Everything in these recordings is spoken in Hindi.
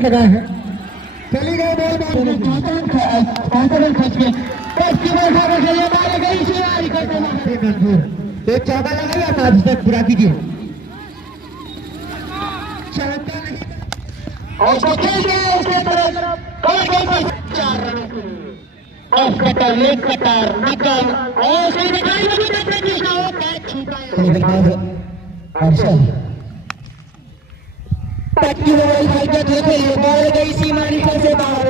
रन लगाए हैं। चली गई बॉल खर्च के एक चौका लगाइए आप आज तक पूरा कीजिए। और एक कटर निकल और बॉल गई सीमा निकल से बाहर।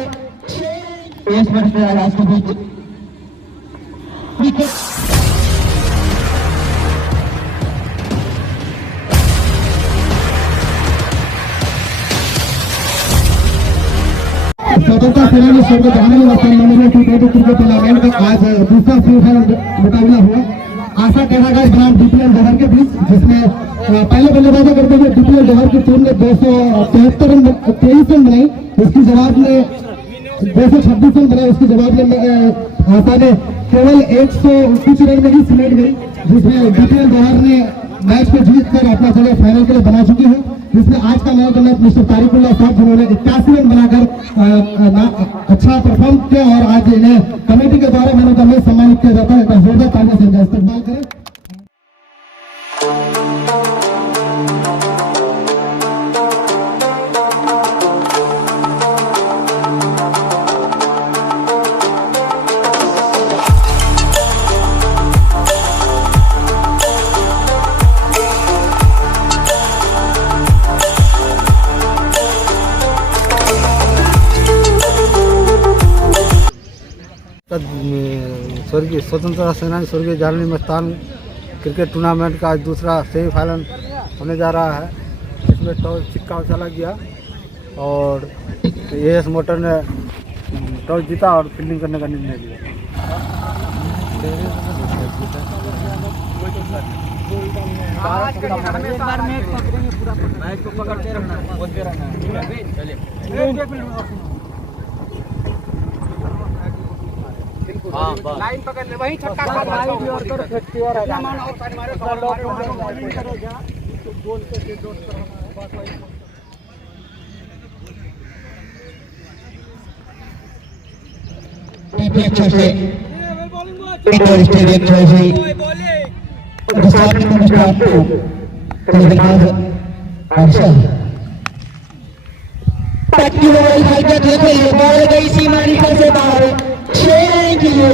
स्वतंत्रता सेनानी स्वर्ग जाने क्रिकेट टूर्नामेंट का आज दूसरा सेमीफाइनल मुकाबला हुआ आशा कैलाश ग्राम डीपीएल जौहर के बीच, जिसमें पहले बल्लेबाजी करते हुए डीपीएल जौहर की टीम ने 273 रन 23 रन बनाई। इसकी जवाब में 226 रन बनाए। उसके जवाब में आशा ने केवल 129 रन में ही सिमट गई, जिसमें डीपीएल जौहर ने मैच को जीत कर अपना जगह फाइनल के लिए बना चुकी है। जिसमें आज का मैच मिस्टर तारिकुल्लाह साहब जिन्होंने 81 रन बनाकर अच्छा परफॉर्म किया और आज इन्हें कमेटी के द्वारा मैंने उन्हें सम्मानित किया जाता है। जोरदार तालियों से इनका इस्तेमाल करें। स्वर्गीय स्वतंत्रता सेनानी स्वर्गीय जालनी मस्तान क्रिकेट टूर्नामेंट का आज दूसरा सेमीफाइनल होने जा रहा है। इसमें टॉस सिक्का चला गया और एएस मोटर ने टॉस जीता और फील्डिंग करने का निर्णय लिया। लाइन पकड़ ले, वही छक्का खा और कर फेंकती और सामान और पानी मारे गोल के दो तरफ अच्छा से इंडोर स्टेडियम चॉइस हुई बॉल गई सीमा निकल से बाहर। 6 रन के लिए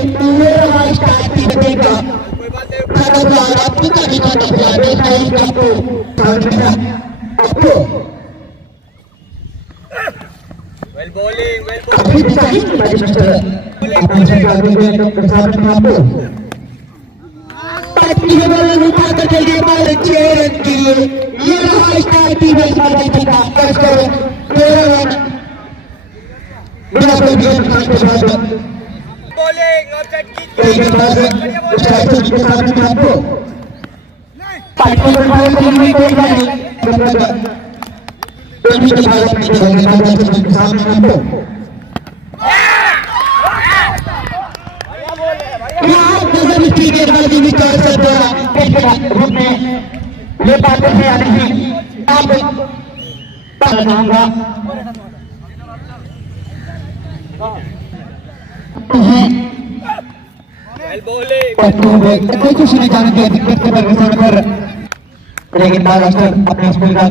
ले पाते हैं या नहीं आप चाहूंगा कोई कुछ नहीं जानते दिक्कत के प्रदर्शन पर, लेकिन महाराष्ट्र अपने स्कूल का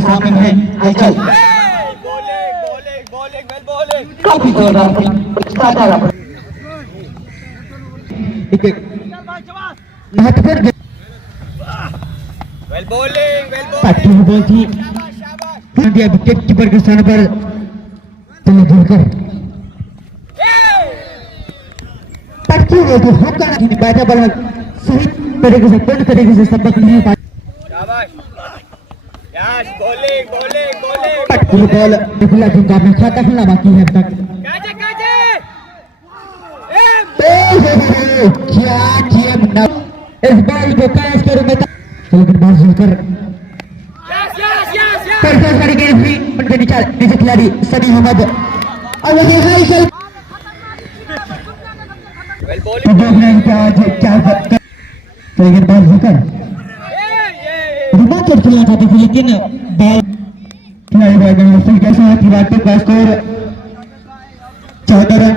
सामने है हलचल काफी जोरदार महत्वपूर्ण बॉल थी विकेट कीपर के स्थान पर जोड़कर बैठा बॉल सही तरीके से पूर्ण तरीके से सबक नहीं पाया। बॉल निकला जिनका अपना खाता खुलना बाकी है अब तक। क्या किया इस बॉल को कैच करो मैं लेकिन बात सुनकर उनके नीचे खिलाड़ी सनी अहमद और लेकिन बॉल होकर रिमाचर खेलना चाहते थे लेकिन बॉल नहीं रहेगा मुश्किल के साथ विराट का स्कोर 14 रन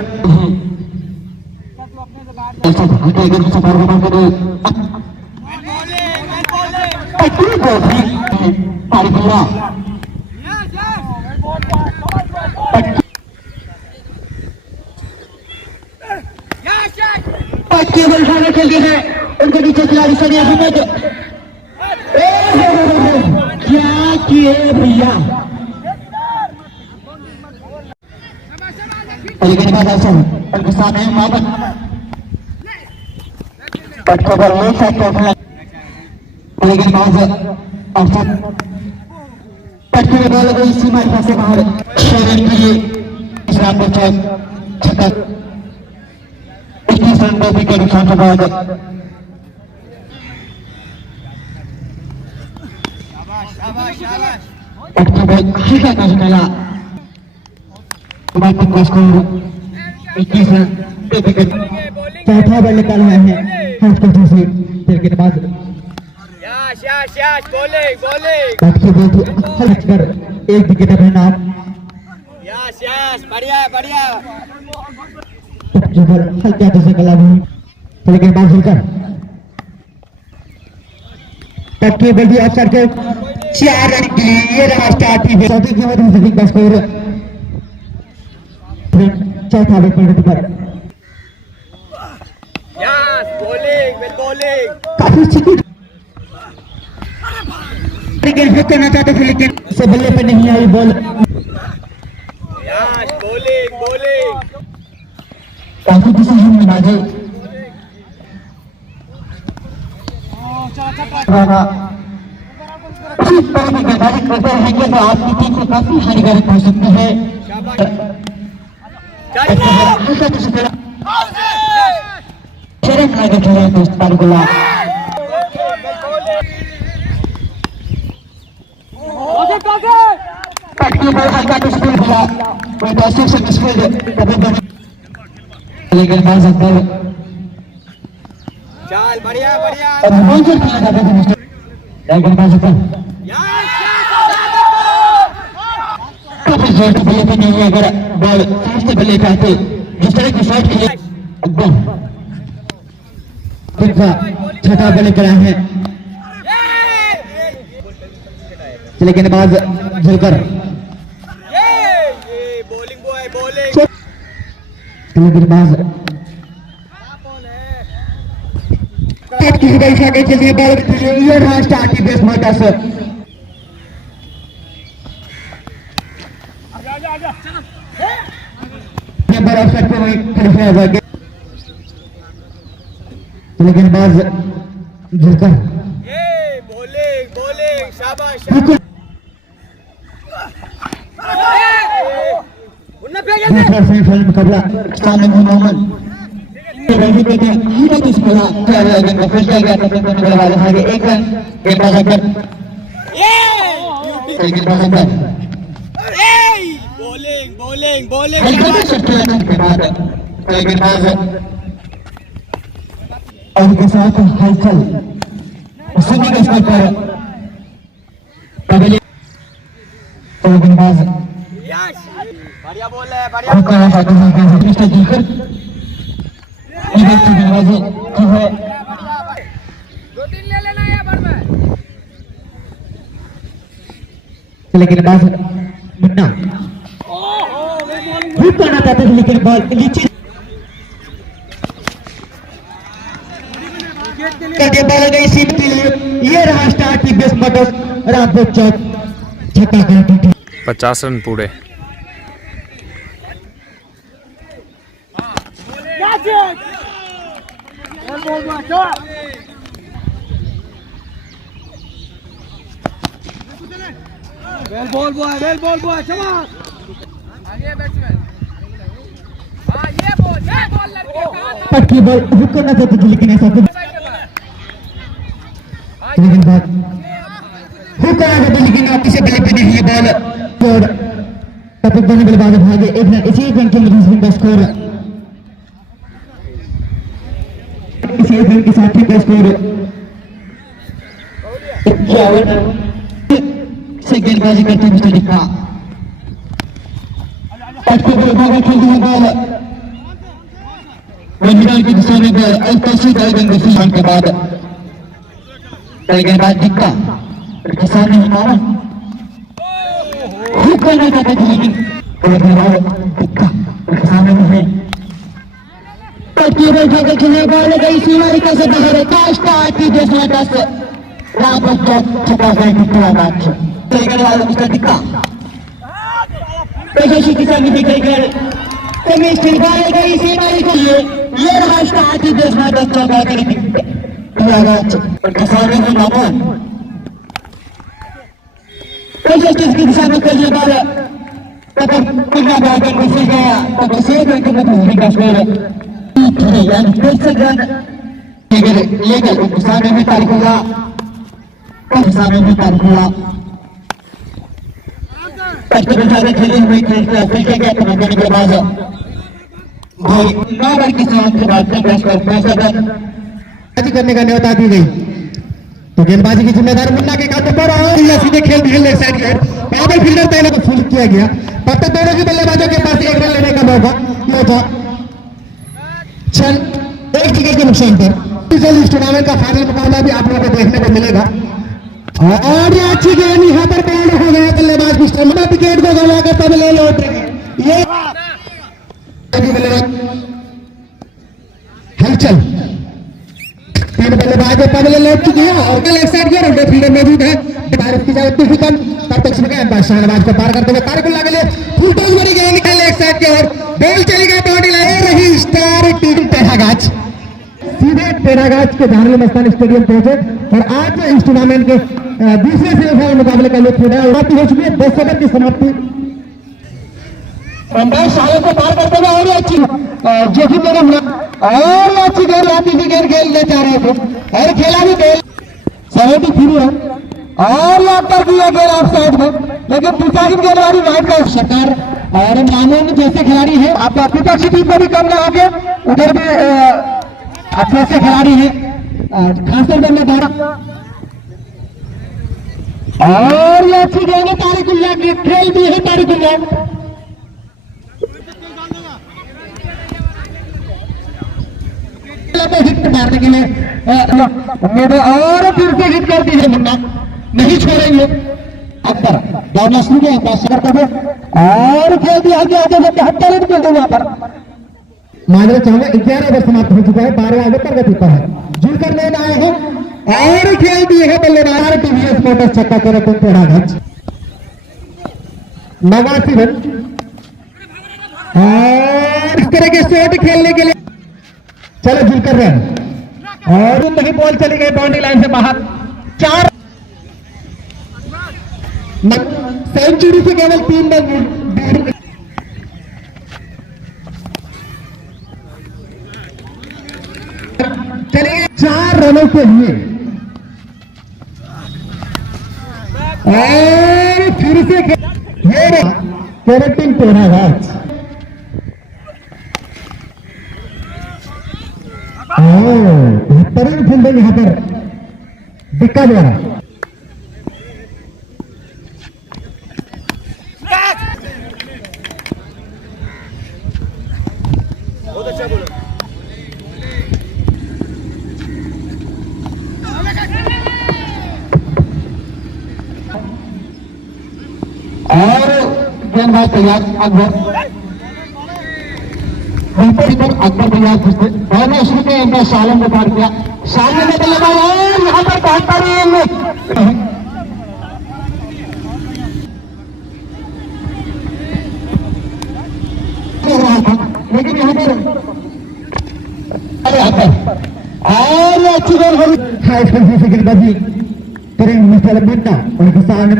केवल खाने खेल रहे हैं उनके नीचे खिलाड़ी सनी अहमद क्या किए भैया लेकिन बाद ऐसा उनके सामने मोहम्मद पटको पर ले सकते हैं लेकिन बाद अफसर पटके में बॉल गई सीमा से बाहर शरण के लिए इस्लाम को छक्का 21 रन पर विकेट उठाने के बाद पटके बॉल हल्का का निकला बैटिंग का स्कोर 21 रन पे विकेट चौथा बॉल निकाल रहे हैं हाथ को से गेंदबाज यश बॉलिंग पटके बॉल हल्का कर एक विकेट अपने नाम यश बढ़िया पटके बॉल हल्का से निकला नहीं चले गेंदबाज हिलकर पटके बॉल भी अवसर के 4 रन के लिए ये रहा स्टार्ट की चौथी की वजह से का स्कोर चौथा विकेट पर यस बॉलिंग काफी चिकनी लेकिन हिट करना चाहते थे लेकिन से बल्ले पे नहीं आई बॉल यस बॉलिंग काफी डिसीजन में बाजे इस तरह की गेंदबाजी करते हैं कि तो आपकी टीम को काफी हानिकारक हो सकती है हल्का तो से शर्म लगे खेले दोस्त पालगुला पटकी बॉल हल्का तो स्कूल बोला कोई दर्शक से मिसफील्ड लेकिन बाल सकते चल बढ़िया और मौजूद किया जाता है मिस्टर लेकिन बाल सकते काफी जोर से बल्ले पे नहीं है अगर बॉल फास्ट बल्ले पे आते जिस तरह की शॉट की एकदम फिर छठा बल्ले पर आए हैं चले गेंदबाज झुलकर चले गेंदबाज किसी का इशारे के लिए बॉल ये रहा स्टार्ट की बेस मोटा से नंबर ऑफ सेट पे वही खड़े हो गए चले गेंदबाज झुलकर बॉलिंग शाबाश दूसरा सेमीफाइनल मुकाबला सामने मोहम्मद रवि बेटे हीरा की स्पिन किया गया गेंद फिर किया गया तो गेंद वाले आगे एक रन गेंदबाज अकबर गेंदबाज अकबर बॉलिंग हल्का शॉट खेलने के बाद गेंदबाज और के साथ हलचल सभी के स्कोर पर पहले तो गेंदबाज बढ़िया बोल है को कहना चाहते हैं कि मिस्टर जीकर इधर की गेंदबाजी की है 2-3 ले लेना है पर में चले गेंदबाज मुन्ना हुक करना चाहते थे लेकिन बॉल नीचे करके बॉल गई सीम के लिए ये रहा स्टार्ट की बेस मोटर्स रामपुर चौक छक्का काटी 50 रन पूरे वेल बॉल बॉय चला आगे बैट्समैन हां ये बॉल लड़के कहां पटकी बॉल हुक करना चाहते थे लेकिन ऐसा कुछ लेकिन बात हुक करना चाहते लेकिन आप किसी बल्ले पे नहीं बॉल और टपक दोनों बल्लेबाज भागे एक ना इसी रन के लिए का स्कोर इसी रन के साथ ही का स्कोर 51 से गेंदबाजी करते मिस्टर डिक्का। पटके पर भागा खेलती है बॉल मैदान की दिशा में अल्पसित आयोजन फिलहाल के बाद गेंदबाज डिक्का किसान ने हमारा खूब करना चाहते थे लेकिन डिक्का किसान ने पटके पर भागा खेलने बॉल गई सीमा रेखा से बाहर कास्ट आती जैसा दस रावत छपा गया डिक्का मैच गेंदबाज मिस्टर डिक्का पेशेशी किसान ने दिखाई कमिश्नर बाल गई सीमा रेखा ये रहा स्टार्ट जैसा दस लगा कर किसान ने नामन पेशेशी की दिशा में खेलने वाला तब कितना बात घुस गया तब से बैंक में घुस कश्मीर यानी कैसे गन लेकर किसान में तारीख हुआ किसान में तारीख हुआ कष्ट खेले हुए खेलते गया तो के बाद भाई 9 ओवर की समाप्ति के बाद पैसा करने का न्योता दी गई तो गेंदबाजी की जिम्मेदारी मुन्ना के कांधे पर और सीधे खेल साइड की पावर फील्डर पहले को फुल किया गया तब तक दोनों की बल्लेबाजों के पास एक रन लेने का मौका ये था एक विकेट के नुकसान पर इस टूर्नामेंट का फाइनल मुकाबला भी आप लोगों को देखने को मिलेगा और ये अच्छी गेंद यहाँ पर बाउंड हो गया बल्लेबाज मिस्टर विकेट को गवा कर तब ले लौट रहे ये हलचल तीन बल्लेबाज पहले लौट चुके हैं और एक साइड की और फील्डर मौजूद है भारत की जाए उतनी कम तब तक सुबह शाहनवाज को पार करते हुए तारिकुल्लाह के लिए फुल टॉस बनी गई निकल एक साइड की ओर बॉल चली गई बॉडी लाइन रही स्टार टीम टेढ़ागाछ सीधे टेढ़ागाछ के जहांगीर मस्तान स्टेडियम पहुंचे और आज इस टूर्नामेंट के दूसरे सेमीफाइनल मुकाबले का लुत्फ उठाया और हो चुकी है 10 ओवर की समाप्ति शालों को पार करते हुए और अच्छी जोखिम लेना हुआ और अच्छी गेंद आती थी गेंद खेलने जा रहे थे और खेला भी खेल 73 है और याद कर दिया गेंद ऑफ साइड में लेकिन दूसरी गेंदबाजी वाइड का सरकार और मामून जैसे खिलाड़ी है आप विपक्षी टीम को भी कम लगा के उधर भी अच्छे से खिलाड़ी है खासकर करने द्वारा और ये अच्छी गेंद है तारिकुल्लाह की खेल भी है तारिकुल्लाह हिट मारने के लिए और फिर से हिट कर दी है मुन्ना नहीं छोड़ेंगे अकबर दौड़ना शुरू किया अब्बास कर और खेल दिया आगे आगे से 73 रन खेल दो वहां पर माजरा चाहे 11 ओवर समाप्त हो चुका है 12 ओवर प्रगति पर है जुड़कर लेने आए हैं और खेल दिए हैं बल्लेबाज टीवीएस मोटर्स छक्का के रतन टेढ़ागाछ 89 रन और इस तरह के शॉट खेलने के लिए चलो जुड़कर रहे और नहीं बॉल चली गई बाउंड्री लाइन से बाहर 4 सेंचुरी से केवल 3 रन चलिए 4 रनों के लिए और फिर से कैरेटिंग टेढ़ागाछ बेहतरीन फील्डिंग यहाँ पर डिक्का द्वारा बहुत अच्छा बोला और गेंदबाज तैयार अकबर अकबर तैयार पहले शुरू में इनका सालन को पार किया सालन में बल्लेबाज और यहाँ पर बेहतरीन लेकिन यहाँ पर और अच्छी गेंद हो हाई स्पीड से गेंदबाजी करेंगे मिस्टर मुन्ना उनके सामने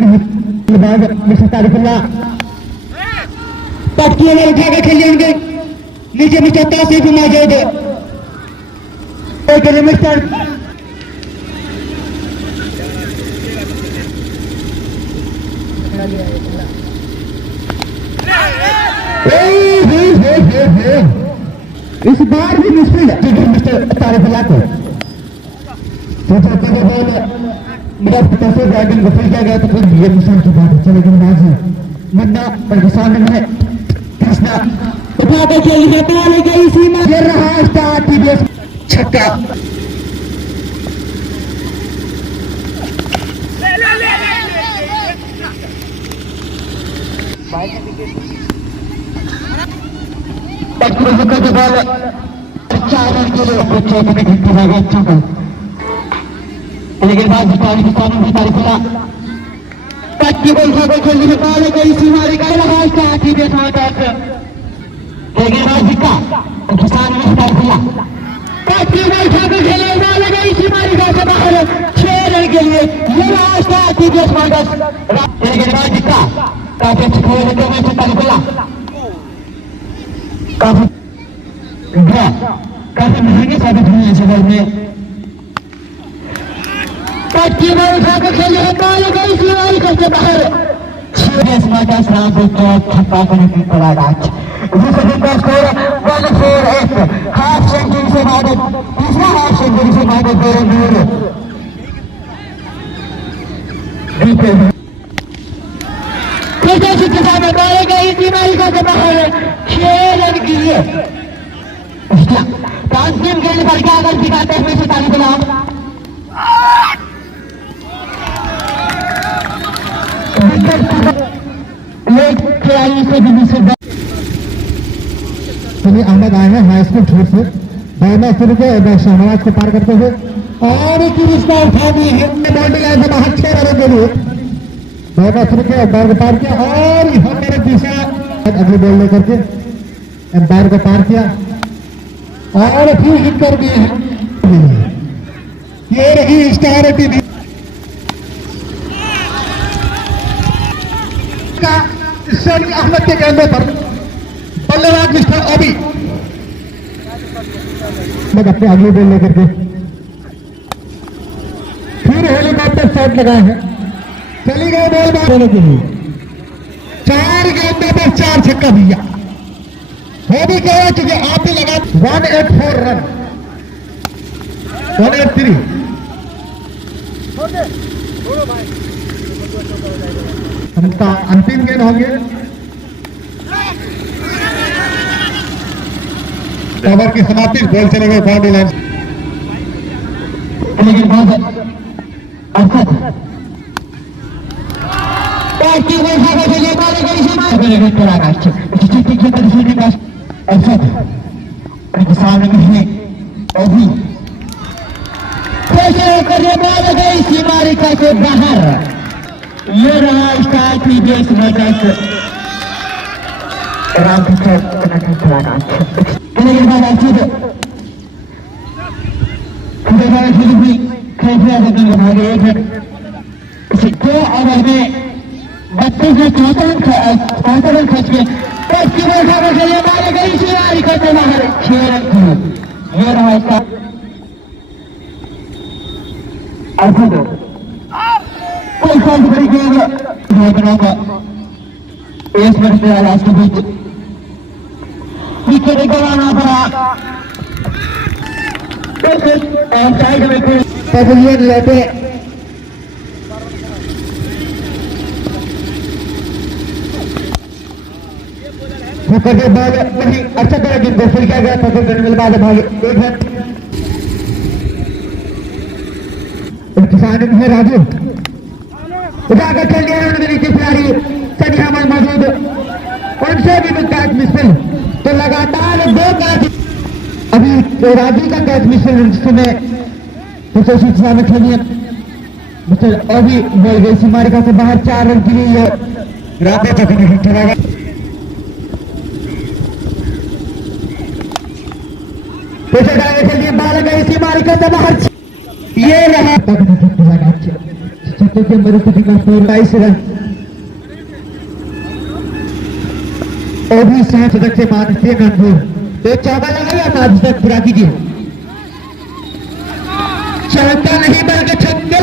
मिस्टर तारिकुल्लाह पटकिए में उठा के खेलेंगे नीचे मिस्टर तासी भी मौजूद है मिस्टर इस बार भी मुश्किल है मिस्टर तारिकुल्लाह को मेरा पिता से ड्रैगन को फिर किया गया तो फिर ये निशान की बात है। चलो गेंदबाजी मन्ना पाकिस्तान में है कृष्णा उठा के खेल है पाले गई सीमा खेल रहा है स्टार टीवीएस छक्का के बॉल 4 रन के लिए बच्चों में घंटे भागा अच्छा था लेकिन बाद पाकिस्तान की तारीफ का पक्की बॉल को खेलने के पाले गई सीमा निकाल रहा है स्टार टीवीएस मार्केट लेकिन बाद का पाकिस्तान ने तारीफ किया पक्की बॉल को खेलने वाले गई सीमा निकाल से बाहर 6 रन के लिए ये रहा स्टार टीवीएस मार्केट लेकिन बाद का काफी अच्छे खेल के में से तारीफ किया काफी महंगे साबित हुए इस ओवर में पक्की बॉल उठाकर खेले बाल गई सीमाई करके बाहर 6 माटा साहब को छक्का करने की परागाज दूसरे का स्कोर 148 हाफ सेंचुरी से बाद तीसरा हाफ सेंचुरी से बाद 2 रन में बाल गई सीमाई करके बाहर 6 रन के लिए ट्रांसफर गेंद पर क्या अगर दिखाते हुए से ताली बजाओ खिलाड़ी से भी सभी अहमद आए हैं हाई स्कूल छोड़ से बैना शुरू के शाहनवाज को पार करते हुए और एक रिश्ता उठा दिए हैं बाउंड्री लाइन से बाहर 6 रनों के लिए बैना शुरू के एम्पायर को पार किया और यहाँ मेरे दिशा अगली बॉल लेकर के एम्पायर को पार किया और फिर हिट कर दिए हैं ये रही स्टार टीवी का सनी अहमद के गेंदों पर बल्लेबाज मिस्टर अभी मैं अपने अगली बॉल लेकर के फिर हेलीकॉप्टर शॉट लगाए हैं चली गई बॉल बाहर के लिए 4 गेंदों पर 4 छक्का दिया वो भी कहा क्योंकि आप ही लगा 184 रन 183 उनका अंतिम गेंद होंगे ओवर की समाप्ति गोल चले गए बाउंड्री लाइन लेकिन बहुत सामने में अभी करने वाले गई सीमारिका से बाहर ये रहा स्टार टीवीएस मार्केट दो ओवर में 32 में 64 रन खर्च के मारे गई सीमारिका से बाहर 6 रन ये रहा इसका कोई साल बड़ी गेंद बनाऊंगा इस वर्ष के आवाज के बीच विकेट गंवाना पड़ा साइड में पवेलियन लेते करके बॉल नहीं अच्छा तरह गेंद को फिर किया गया तो करने वाले बाद भागे 1 रन किसान है राजू उठाकर चल गया उन्होंने नीचे खिलाड़ी सनी अहमद मौजूद उनसे भी कैच मिसल तो लगातार 2 कैच अभी राजू का कैच मिसल जिसमें शिक्षा में खेलिए मिस्टर अभी बोल गई सीमारिका से बाहर 4 रन के लिए रात तक नहीं खेलेगा के लिए बाल गई सीमारिका से बाहर ये रहा के मरुस्थಿತಿ का 22 रन अभी 7 शतक से बाद से कानपुर तो 14 लगाया था अभी तक पूरा कीजिए चलता नहीं बल्कि छक्के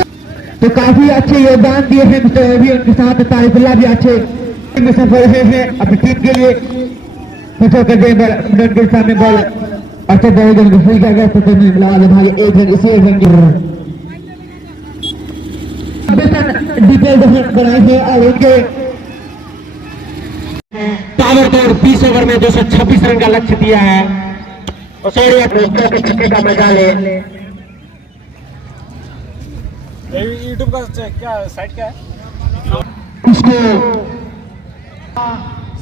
तो काफी अच्छे योगदान दिए हैं मिस्टर अभी उनके साथ तारिफुल्लाह भी अच्छे में सफल है अपनी टीम के लिए के सामने बॉल अच्छे बॉल को फुल किया गया तो भाई 1 रन इसी 1 रन की डिटेल बनाए हैं और उनके ताबड़तोड़ 20 ओवर में 226 रन का लक्ष्य दिया है और सॉरी के छक्के का मजा ले। यूट्यूब का क्या साइट क्या है? उसको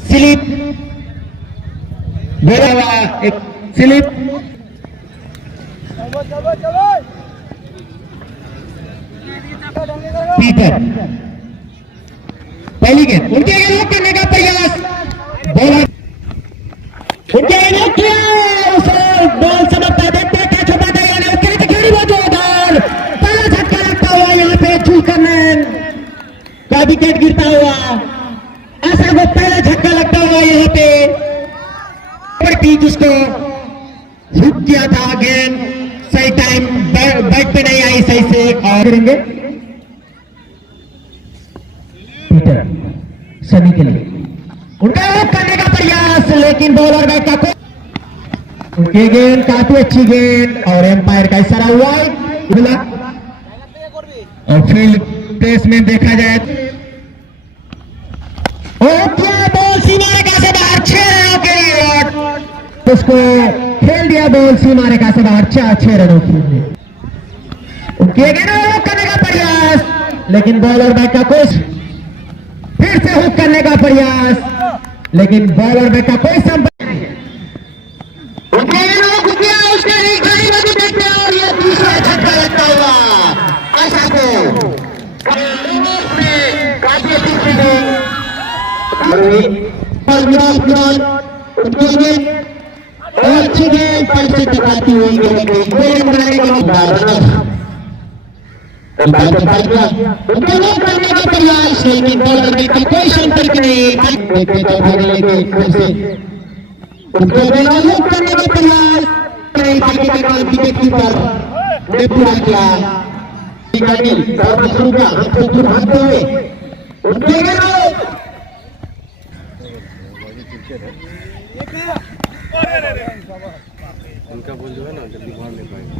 स्लिप बोला हुआ एक स्लिप पीटर पहली गेंद उनके आगे रोक करने का प्रयास बॉलर उनके आगे रोक किया उसे बॉल समझता देखते क्या छुपा देगा नहीं उसके लिए खिलाड़ी बहुत जोरदार पहला झटका लगता हुआ यहाँ पे जुलकरनैन का विकेट गिरता हुआ ऐसा वो पहला झटका लगता हुआ यहाँ पे पीच उसको हुक किया था गेंद सही टाइम बैट पे नहीं आई सही से और करेंगे पीटर सभी के लिए उनका रोक करने का प्रयास लेकिन बॉलर बैट का उनकी गेंद काफी अच्छी गेंद और एम्पायर का इशारा हुआ है और फील्ड प्लेस में देखा जाए क्या बॉल सीमा रेखा से बाहर 6 रनों के लिए उसको खेल दिया बॉल सीमा रेखा से बाहर 6 रनों के लिए उनके गेंद रोक करने का प्रयास लेकिन बॉलर बैट का कोई फिर से हुक करने का प्रयास लेकिन बॉलर बैट का कोई संपर्क नहीं है देखते हैं और ये दूसरा झटका लगता हुआ आशा को काफी अच्छी फील्डिंग अच्छी गेंद पर से टकराती हुई गेंद बनाने उनको रोक करने का प्रयास लेकिन बॉलर में कोई संपर्क नहीं फिर से उनको रोक करने का प्रयास विकेट कीपर ने पूरा किया शुरू किया हमको भागते हुए उनका बोल जो है ना जल्दी मार नहीं पाएगा।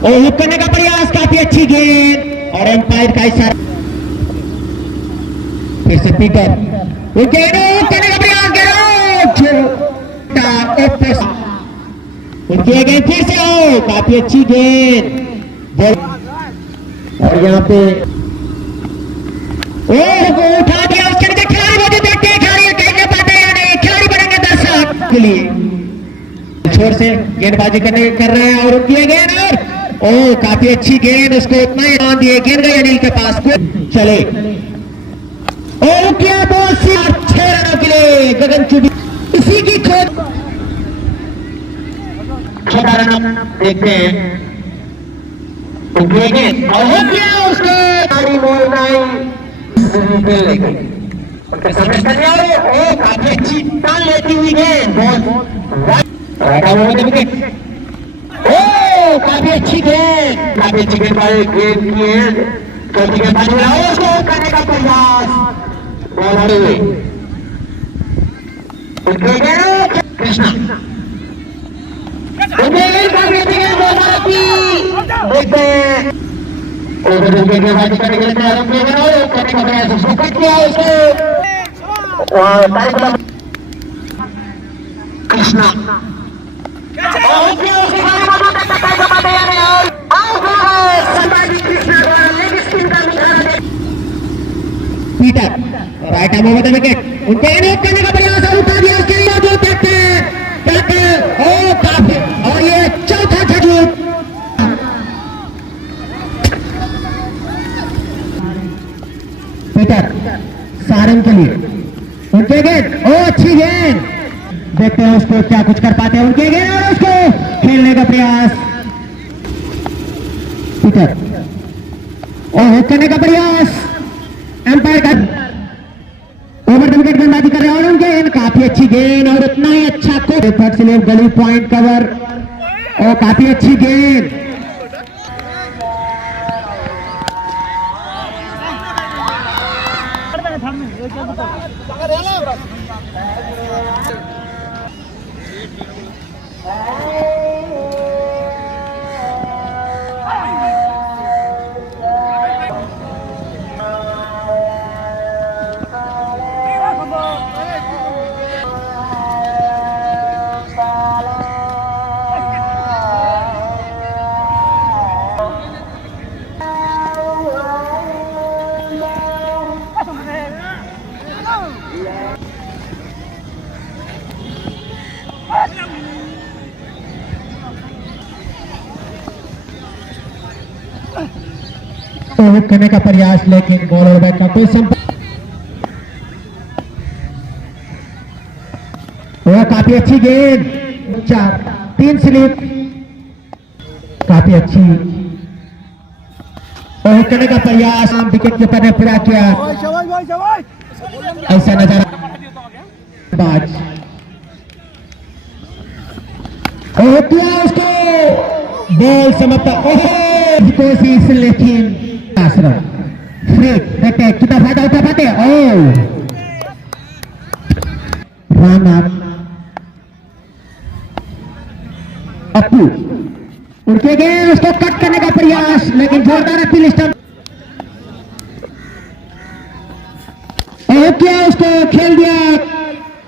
हुक करने का प्रयास काफी अच्छी गेंद और एम्पायर का इशारा फिर से पीटर हुक करने का प्रयास उनकी गेंद फिर से हो काफी अच्छी गेंद और यहाँ पे उठा दिया उसके नीचे खिलाड़ी बहुत देखते हैं खिलाड़ी खेलने पाते या नहीं खिलाड़ी बनेंगे दर्शक के लिए छोर से गेंदबाजी कर रहे हैं और उनकी गेंद और काफी अच्छी गेंद उसको उतना ही मान दिए गेंद गई अनिल के पास को चले और क्या बॉल 6 रनों के लिए गगन चुबी इसी की खोज छोटा रन देखते हैं और क्या उसके गाड़ी बॉल नहीं उनके सामने काफी अच्छी टाल लेती हुई गेंद बॉल काफी अच्छी गेंद वाले गेंद की है चौथी गेंदबाजी उसको करने का प्रयास बॉल हुए कृष्णा देखते हैं गेंदबाजी करने के लिए उसको कट किया उसको Krishna Peter right arm over the wicket उनके रोक करने का प्रयास और उठा दिया उसके लिए जो देखते हैं काफी और ये चौथा छक्का पीटर सारंग के लिए उनके गेंद अच्छी गेंद देखते हैं उसको क्या कुछ कर पाते हैं उनके गेंद और उसको खेलने का प्रयास पीटर और हुक करने का प्रयास एम्पायर का ओवर द विकेट गेंदबाजी कर रहे हैं और गेंद काफी अच्छी गेंद और उतना ही अच्छा को थर्ड स्लिप गली पॉइंट कवर और काफी अच्छी गेंद तो हिट करने का प्रयास, लेकिन बॉलर बैट का कोई संपर्क। वह काफी अच्छी गेंद, 4-3 स्लिप, काफी अच्छी। और हिट करने का प्रयास, विकेट कीपर ने पूरा किया। ऐसा नजारा बाज और किया उसको, बॉल समाप्त। कोशिश, लेकिन देखते कितना फायदा उठा पाते। रन अप, अपू उनके गए, उसको कट करने का प्रयास, लेकिन जोरदार अपील स्टंप। किया उसको, खेल दिया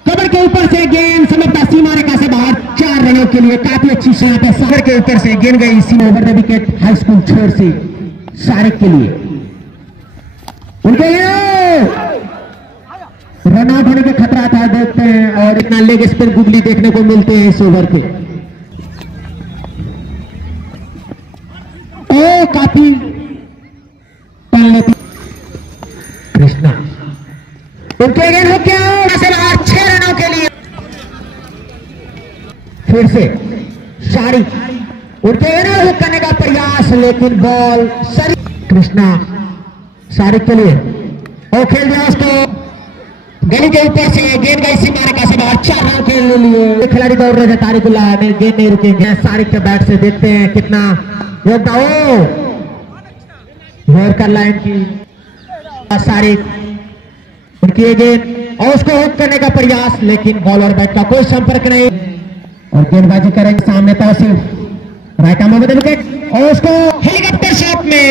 कवर के ऊपर से, गेंद समझता सीमा रेखा से बाहर, 4 रनों के लिए काफी अच्छी शॉट है। सागर के ऊपर से गेंद गई सीमा over the wicket, high school छोर से सारिक के लिए। उनके रन आउट होने का खतरा था, देखते हैं। और इतना लेग स्पिन गुगली देखने को मिलते हैं इस ओवर पे। काफी कृष्णा उनके अगेन हो गया, 6 रनों के लिए। फिर से शारी उनके अगेन हुक करने का प्रयास, लेकिन बॉल सरी। कृष्णा शारिक के लिए और खेल दिया उसको, गली के ऊपर से गेंद गई सीमा रेखा से बाहर, 4 रन के लिए। खिलाड़ी दौड़ रहे थे, तारिकुल्ला नहीं, गेंद नहीं रुकेंगे। शारिक के बैट से देखते हैं कितना योगदान। कर लाइन की शारिक, उनकी गेंद और उसको हुक करने का प्रयास, लेकिन बॉल और बैट का कोई संपर्क नहीं। और गेंदबाजी करेंगे सामने Tausif, right arm over the wicket, और उसको हेलीकॉप्टर शॉट में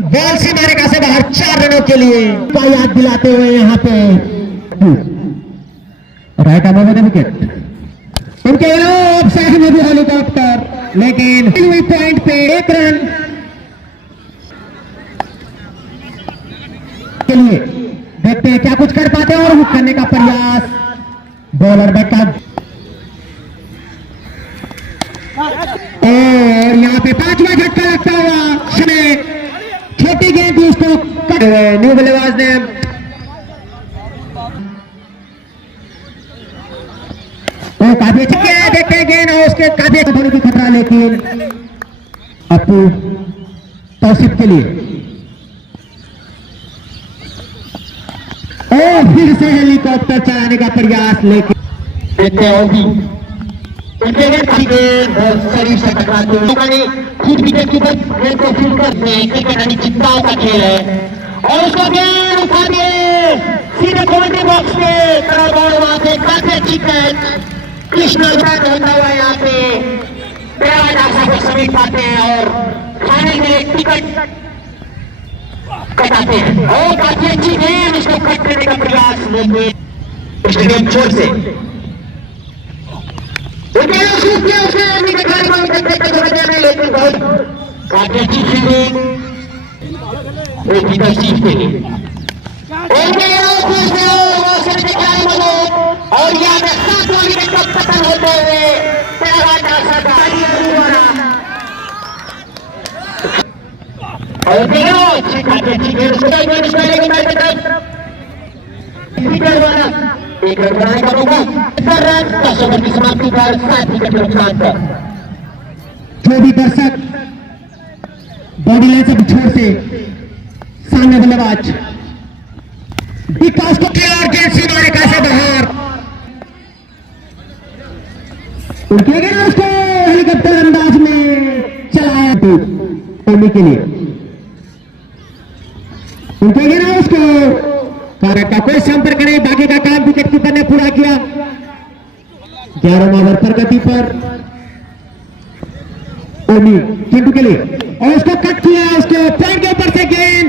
बॉल सीमा रेखा से बाहर, 4 रनों के लिए। का याद दिलाते हुए यहाँ पे right arm over the wicket. उनके ऑफ साइड में भी हेलीकॉप्टर, लेकिन पॉइंट पे 1 रन के लिए। देखते हैं क्या कुछ कर पाते हैं, और हुक करने का प्रयास, बॉलर बैट का। और यहाँ पे 5वां झटका लगता हुआ, समय छोटी गेंद थी, उसको न्यू बल्लेबाज ने। वो काफी अच्छी है, देखते हैं गेंद और उसके काफी अच्छा होने की खतरा, लेकिन अपू तौसीफ के लिए। और फिर से हेलीकॉप्टर चलाने का प्रयास, लेकिन देखते हैं और भी उनके शरीर से टकराते हुए खुद विकेट कीपर गेंद को फील्ड करते हैं। क्रिकेट यानी चिंताओं का खेल है, और उसको गेंद उठा दिए सीधे कमेंट्री बॉक्स में, कड़ा बॉल वहां से, काफी अच्छी कैच। कृष्णा बैट होता हुआ यहाँ पे बेराज आशा को समेट पाते हैं और फाइनल में एक टिकट कटाते हैं। और काफी अच्छी गेंद, उसको कट करने का प्रयास, लेकिन स्टेडियम छोड़ से लेकिन बहुत काफी अच्छी फील्डिंग के लिए। और यहाँ पे 7वां विकेट का पतन होते हुए काफी अच्छी एक रन बनाने का मौका, 10 ओवर की समाप्ति पर 7 विकेट के नुकसान पर। जो भी दर्शक बॉडी लाइन से छोर से सामने बल्लेबाज विकास को खेला और गेंद सीमा रेखा से बाहर, उनके गए उसको हेलीकॉप्टर अंदाज में चलाया टोनी के लिए। उनके गए उसको का कोई संपर्क नहीं, बाकी का काम विकेट कीपर ने पूरा किया। 11 ओवर प्रगति पर ओमी चिंटू के लिए, और उसको कट किया, उसको पैर के ऊपर से गेंद,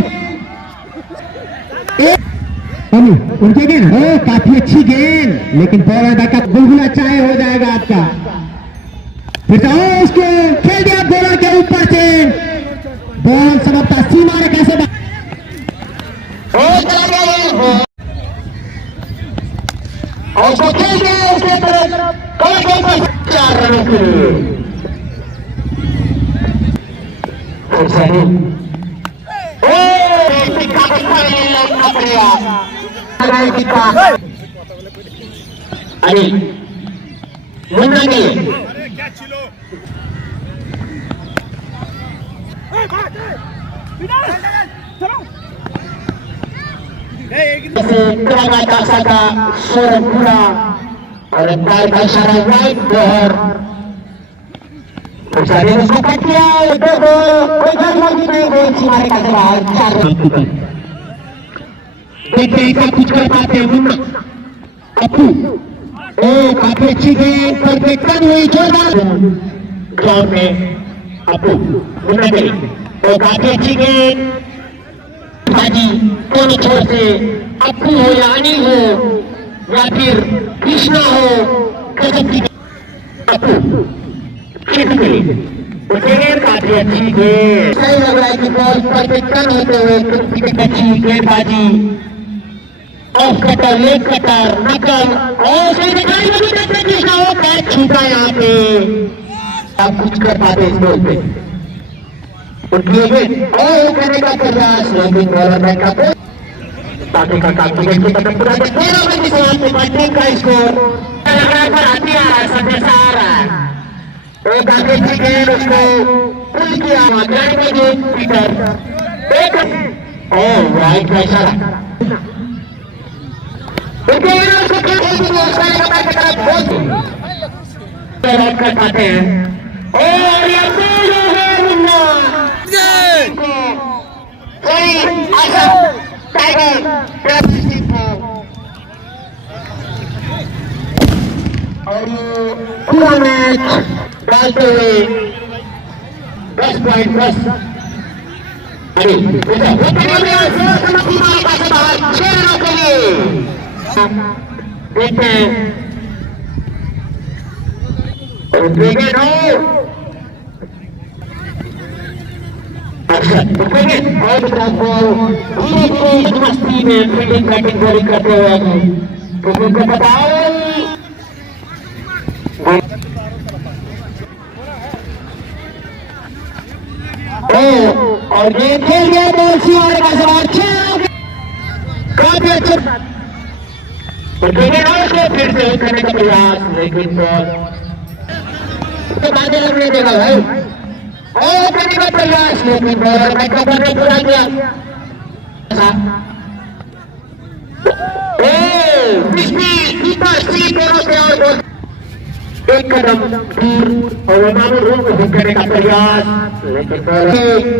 ओमी उनके गेंद, काफी अच्छी गेंद, लेकिन बॉलर का बुलबुला चाहे हो जाएगा आपका। फिर उसको खेल दिया बॉलर के ऊपर से, बॉल समाप्त, सीमा रेखा से और उसको खेल दिया उसके तरफ 4 रनों के लिए। अरे मुन्ना के पूरा और का इशारा राइट बॉलर उसको कट किया, देखते हैं क्या कुछ कर पाते हैं मुन्ना अपू। काफी अच्छी गेंद पर बेटन हुई, जोरदार ग्राउंड में अपू मुन्ना के लिए, काफी अच्छी गेंद बाजी दोनों छोर से, अपू हो या अनिल हो या फिर कृष्णा हो, गजब की अपू काफी अच्छी गेंद, सही लग रहा है कि बॉल पर बेटन होते हुए अच्छी गेंदबाजी, ऑफ कटर, लेग कटर, नकल, और सही दिखाई कृष्णा हो, कैच छूटा यहाँ पे, आप कुछ कर पाते इस बॉल पे उनकी और करने का प्रयास, लेकिन बॉलर बैक का ताकि का काम की पकड़ पूरा 13 ओवर की समाप्ति पर टीम का स्कोर पर आती है, संदेश आ रहा है, तो काफी अच्छी गेंद उसको पुल किया, पीटर एक और राइट का इशारा कर पाते हैं, और पूरा मैच डालते हुए 10 पॉइंट बस। अरे 6 रनों के लिए देखते हैं, मस्ती में फील्डिंग बैटिंग बॉलिंग करते हुए तुमको बताओ, और गेंद खेल गया, बॉल सीआर का सवाल, काफी अच्छे फिर से करने का प्रयास, लेकिन बॉल तो बातें लगने देगा भाई, और करने का प्रयास, लेकिन बॉलर बैक का बॉल पूरा किया, एक कदम दूर और मामूल रूप को हुक करने का प्रयास, लेकिन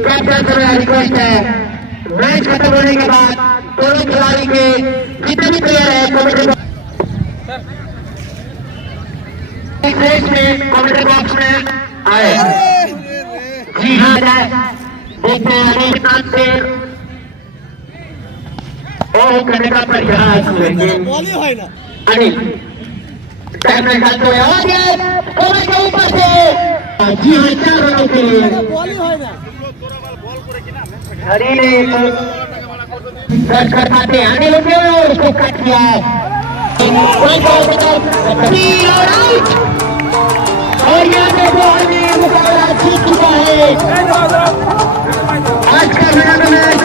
कैप्टन से रिक्वेस्ट है, मैच खत्म होने के बाद दोनों खिलाड़ी के जितने भी प्लेयर है कमेंट्री बॉक्स में आए। जी हाँ, देखते हैं अनिल नाथ से और करने का प्रयास, लेकिन अनिल कैमरे डालते हुए आ गए कमर के ऊपर से। जी हाँ, 4 रनों के लिए हरी ने दर्ज कर पाते हैं, अनिल और उसको कट किया, और यहाँ पे बॉल में मुकाबला जीत चुका है। आज का मैच